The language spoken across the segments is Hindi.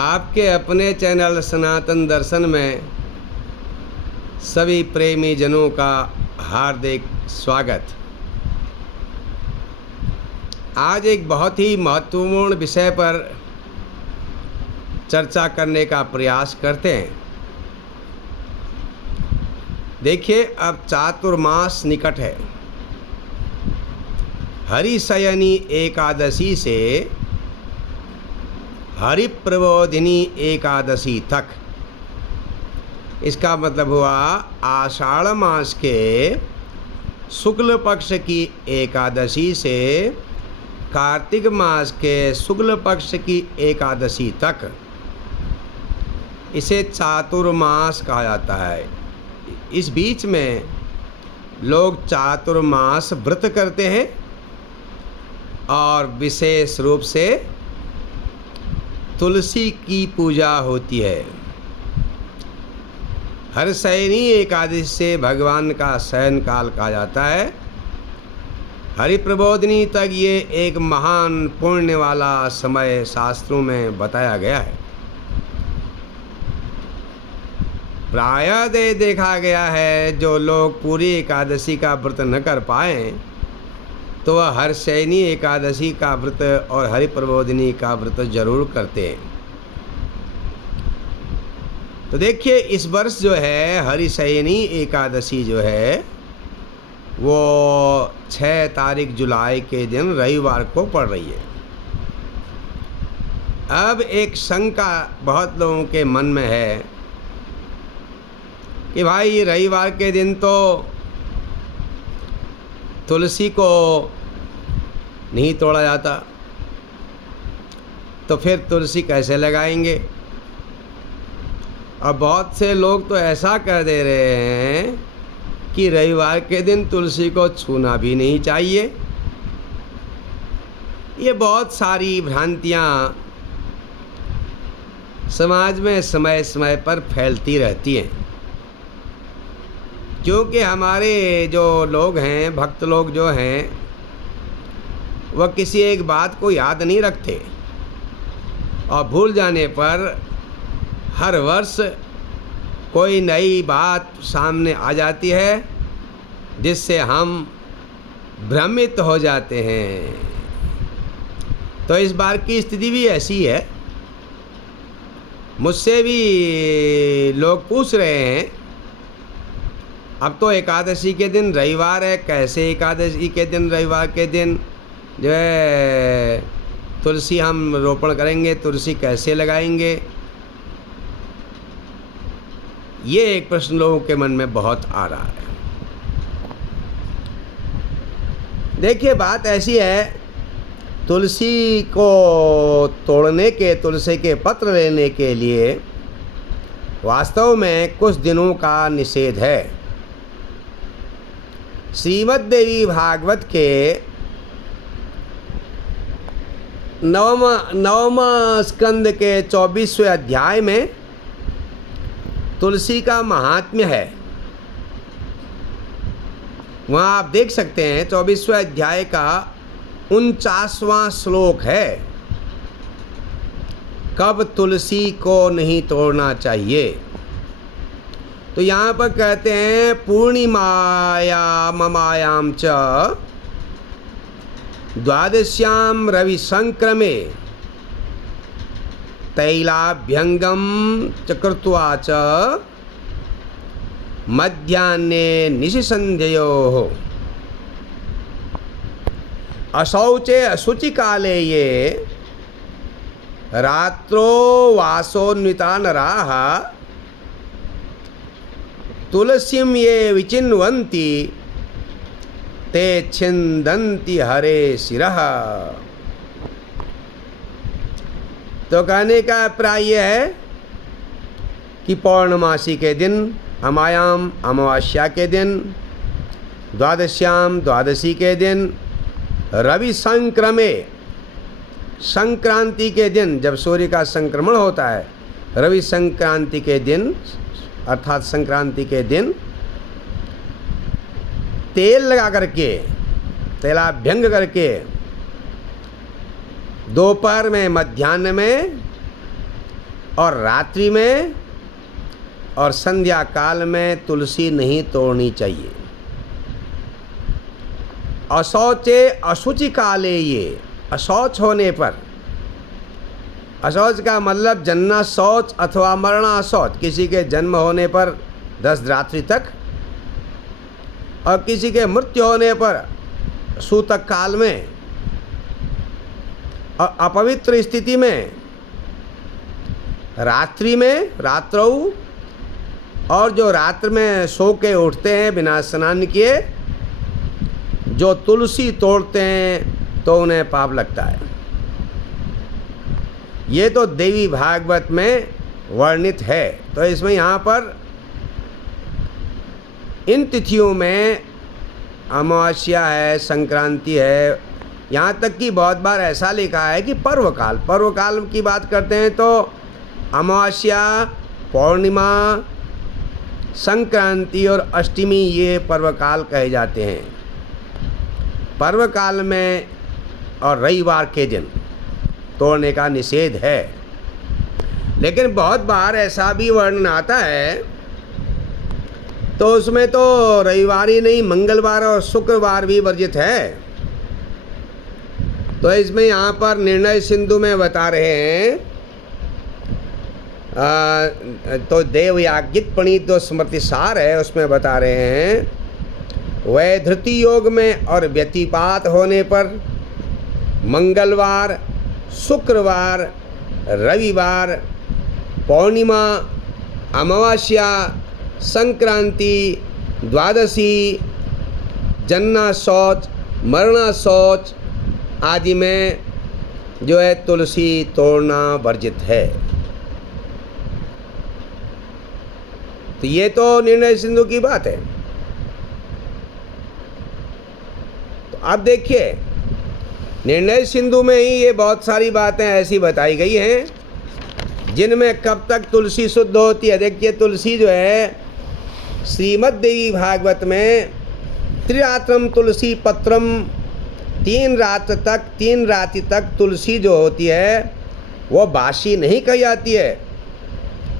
आपके अपने चैनल सनातन दर्शन में सभी प्रेमी जनों का हार्दिक स्वागत। आज एक बहुत ही महत्वपूर्ण विषय पर चर्चा करने का प्रयास करते हैं। देखिए, अब चातुर्मास निकट है। हरिशयनी एकादशी से हरिप्रबोधिनी एकादशी तक, इसका मतलब हुआ आषाढ़ मास के शुक्ल पक्ष की एकादशी से कार्तिक मास के शुक्ल पक्ष की एकादशी तक, इसे चातुर्मास कहा जाता है। इस बीच में लोग चातुर्मास व्रत करते हैं और विशेष रूप से तुलसी की पूजा होती है। हरिशयनी एकादशी से भगवान का शयन काल कहा जाता है। हरिप्रबोधिनी तक ये एक महान पुण्य वाला समय शास्त्रों में बताया गया है। प्रायः देखा गया है जो लोग पूरी एकादशी का व्रत न कर पाए तो वह हरिशयनी एकादशी का व्रत और हरिप्रबोधिनी का व्रत जरूर करते हैं। तो देखिए, इस वर्ष जो है हरिशयनी एकादशी जो है वो 6 तारीख जुलाई के दिन रविवार को पड़ रही है। अब एक शंका बहुत लोगों के मन में है कि भाई रविवार के दिन तो तुलसी को नहीं तोड़ा जाता, तो फिर तुलसी कैसे लगाएंगे। अब बहुत से लोग तो ऐसा कर दे रहे हैं कि रविवार के दिन तुलसी को छूना भी नहीं चाहिए। ये बहुत सारी भ्रांतियाँ समाज में समय समय पर फैलती रहती हैं, क्योंकि हमारे जो लोग हैं, भक्त लोग जो हैं, वह किसी एक बात को याद नहीं रखते और भूल जाने पर हर वर्ष कोई नई बात सामने आ जाती है जिससे हम भ्रमित हो जाते हैं। तो इस बार की स्थिति भी ऐसी है। मुझसे भी लोग पूछ रहे हैं, अब तो एकादशी के दिन रविवार है, कैसे एकादशी के दिन रविवार के दिन जो है तुलसी हम रोपण करेंगे, तुलसी कैसे लगाएंगे। ये एक प्रश्न लोगों के मन में बहुत आ रहा है। देखिए, बात ऐसी है, तुलसी को तोड़ने के, तुलसी के पत्र लेने के लिए वास्तव में कुछ दिनों का निषेध है। श्रीमद् देवी भागवत के नवम स्कंद के 24वें अध्याय में तुलसी का महात्म्य है। वहाँ आप देख सकते हैं 24वें अध्याय का 49वां श्लोक है, कब तुलसी को नहीं तोड़ना चाहिए। तो यहाँ पर कहते हैं पूर्णिमाया ममायाम च द्वादश्याम रवि संक्रमे तैलाभ्यंगम चकृत्वा च मध्याह्ने निशिसंध्योः अशौचे अशुचि काले ये रात्रो वासोन्विता नराः तुलसीम ये विचिन्वन्ति ते छिन्दन्ति हरे शिरः। तो कहने का अभिप्राय यह है कि पौर्णमासी के दिन, अमायाम अमावस्या के दिन, द्वादश्याम द्वादशी के दिन, रवि संक्रमे संक्रांति के दिन, जब सूर्य का संक्रमण होता है, रवि संक्रांति के दिन अर्थात संक्रांति के दिन तेल लगा करके, तेलाभ्यंग करके दोपहर में, मध्याह्न में और रात्रि में और संध्या काल में तुलसी नहीं तोड़नी चाहिए। अशौचे अशुचि काले, ये अशौच होने पर, अशौच का मतलब जन्ना शौच अथवा मरना अशौच, किसी के जन्म होने पर 10 रात्रि तक और किसी के मृत्यु होने पर सूतक काल में और अपवित्र स्थिति में रात्रि में, रात्रौ, और जो रात्र में सो के उठते हैं बिना स्नान किए, जो तुलसी तोड़ते हैं तो उन्हें पाप लगता है। ये तो देवी भागवत में वर्णित है। तो इसमें यहाँ पर इन तिथियों में अमावस्या है, संक्रांति है, यहाँ तक कि बहुत बार ऐसा लिखा है कि पर्वकाल, पर्वकाल की बात करते हैं तो अमावस्या, पौर्णिमा, संक्रांति और अष्टमी ये पर्वकाल कहे जाते हैं। पर्वकाल में और रविवार के दिन तोड़ने का निषेध है। लेकिन बहुत बार ऐसा भी वर्णन आता है तो उसमें तो रविवार ही नहीं, मंगलवार और शुक्रवार भी वर्जित है। तो इसमें यहाँ पर निर्णय सिंधु में बता रहे हैं, तो देवयाज्ञिक प्रणीत जो स्मृति सार है उसमें बता रहे हैं, वह धृति योग में और व्यतिपात होने पर मंगलवार, शुक्रवार, रविवार, पौर्णिमा, अमावस्या, संक्रांति, द्वादशी, जन्ना शौच, मरना शौच आदि में जो है तुलसी तोड़ना वर्जित है। तो ये तो निर्णय सिंधु की बात है। तो अब देखिए, निर्णय सिंधु में ही ये बहुत सारी बातें ऐसी बताई गई हैं जिनमें कब तक तुलसी शुद्ध होती है। देखिए, तुलसी जो है श्रीमद् देवी भागवत में त्रिरात्रम तुलसी पत्रम, 3 रात्रि तक तुलसी जो होती है वो बासी नहीं कही जाती है,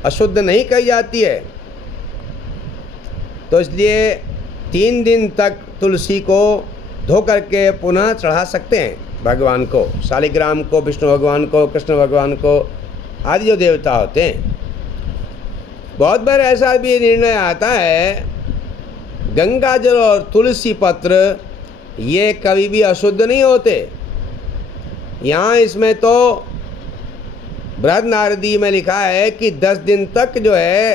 अशुद्ध नहीं कही जाती है। तो इसलिए 3 दिन तक तुलसी को धो करके पुनः चढ़ा सकते हैं भगवान को, शालिग्राम को, विष्णु भगवान को, कृष्ण भगवान को आदि जो देवता होते हैं। बहुत बार ऐसा भी निर्णय आता है, गंगा जल और तुलसी पत्र ये कभी भी अशुद्ध नहीं होते। यहाँ इसमें तो बृहदनारदी में लिखा है कि 10 दिन तक जो है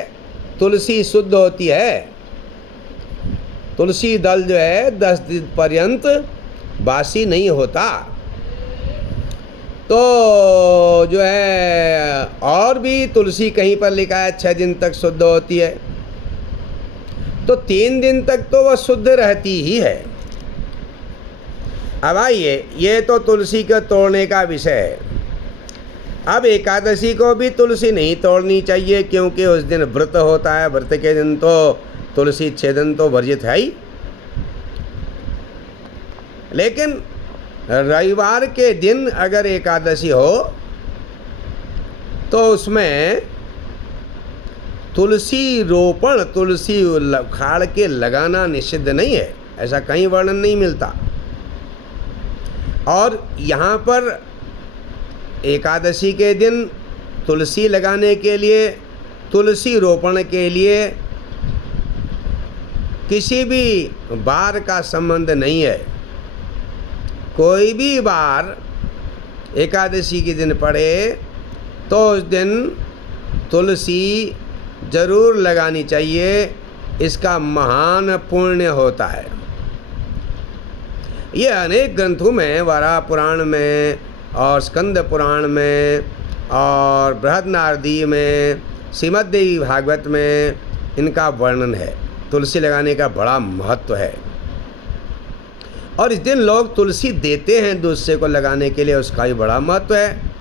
तुलसी शुद्ध होती है। तुलसी दल जो है 10 दिन पर्यंत बासी नहीं होता। तो जो है और भी तुलसी कहीं पर लिखा है 6 दिन तक शुद्ध होती है। तो 3 दिन तक तो वह शुद्ध रहती ही है। अब आइए, ये तो तुलसी के तोड़ने का विषय है। अब एकादशी को भी तुलसी नहीं तोड़नी चाहिए, क्योंकि उस दिन व्रत होता है। व्रत के दिन तो तुलसी छेदन तो वर्जित है ही। लेकिन रविवार के दिन अगर एकादशी हो तो उसमें तुलसी रोपण, तुलसी उखाड़ के लगाना निषिद्ध नहीं है, ऐसा कहीं वर्णन नहीं मिलता। और यहाँ पर एकादशी के दिन तुलसी लगाने के लिए, तुलसी रोपण के लिए किसी भी वार का संबंध नहीं है। कोई भी वार एकादशी के दिन पड़े तो उस दिन तुलसी जरूर लगानी चाहिए। इसका महान पुण्य होता है। ये अनेक ग्रंथों में, वराह पुराण में और स्कंद पुराण में और बृहदनारदी में, श्रीमद् देवी भागवत में इनका वर्णन है। तुलसी लगाने का बड़ा महत्व है। और इस दिन लोग तुलसी देते हैं दूसरे को लगाने के लिए, उसका भी बड़ा महत्व है।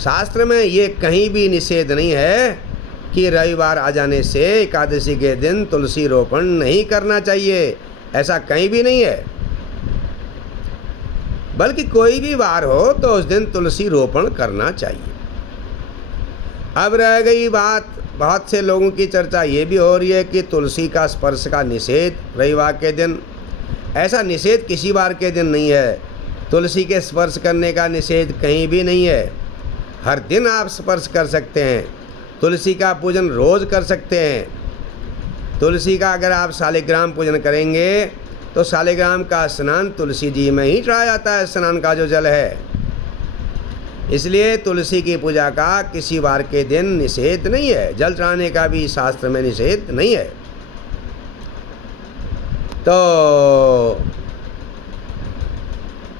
शास्त्र में ये कहीं भी निषेध नहीं है कि रविवार आ जाने से एकादशी के दिन तुलसी रोपण नहीं करना चाहिए, ऐसा कहीं भी नहीं है। बल्कि कोई भी वार हो तो उस दिन तुलसी रोपण करना चाहिए। अब रह गई बात, बहुत से लोगों की चर्चा ये भी हो रही है कि तुलसी का स्पर्श का निषेध रविवार के दिन। ऐसा निषेध किसी वार के दिन नहीं है। तुलसी के स्पर्श करने का निषेध कहीं भी नहीं है। हर दिन आप स्पर्श कर सकते हैं। तुलसी का पूजन रोज़ कर सकते हैं। तुलसी का अगर आप शालिग्राम पूजन करेंगे तो शालिग्राम का स्नान तुलसी जी में ही चढ़ाया जाता है, स्नान का जो जल है। इसलिए तुलसी की पूजा का किसी वार के दिन निषेध नहीं है। जल चढ़ाने का भी शास्त्र में निषेध नहीं है। तो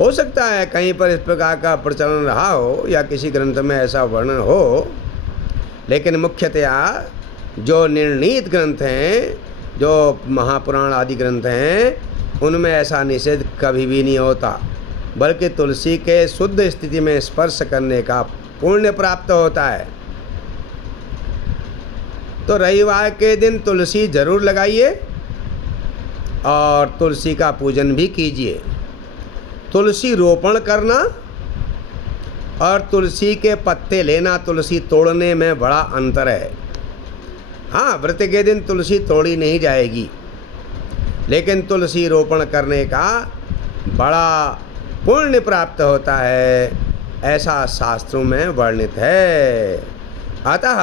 हो सकता है कहीं पर इस प्रकार का प्रचलन रहा हो या किसी ग्रंथ में ऐसा वर्णन हो, लेकिन मुख्यतया जो निर्णीत ग्रंथ हैं, जो महापुराण आदि ग्रंथ हैं, उनमें ऐसा निषेध कभी भी नहीं होता, बल्कि तुलसी के शुद्ध स्थिति में स्पर्श करने का पुण्य प्राप्त होता है। तो रविवार के दिन तुलसी जरूर लगाइए और तुलसी का पूजन भी कीजिए। तुलसी रोपण करना और तुलसी के पत्ते लेना, तुलसी तोड़ने में बड़ा अंतर है। हाँ, व्रत के दिन तुलसी तोड़ी नहीं जाएगी, लेकिन तुलसी रोपण करने का बड़ा पुण्य प्राप्त होता है, ऐसा शास्त्रों में वर्णित है। अतः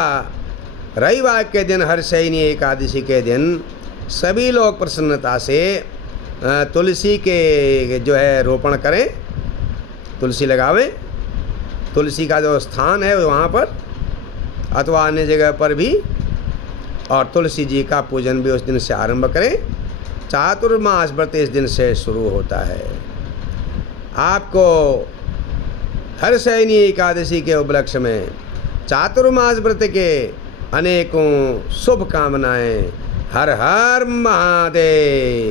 रविवार के दिन, हर्षयिनी एकादशी के दिन सभी लोग प्रसन्नता से तुलसी के जो है रोपण करें, तुलसी लगावें। तुलसी का जो स्थान है वहाँ पर अथवा अन्य जगह पर भी, और तुलसी जी का पूजन भी उस दिन से आरंभ करें। चातुर्मास व्रत इस दिन से शुरू होता है। आपको हर्षयिनी एकादशी के उपलक्ष्य में चातुर्मास व्रत के अनेकों शुभ कामनाएं। हर हर महादेव।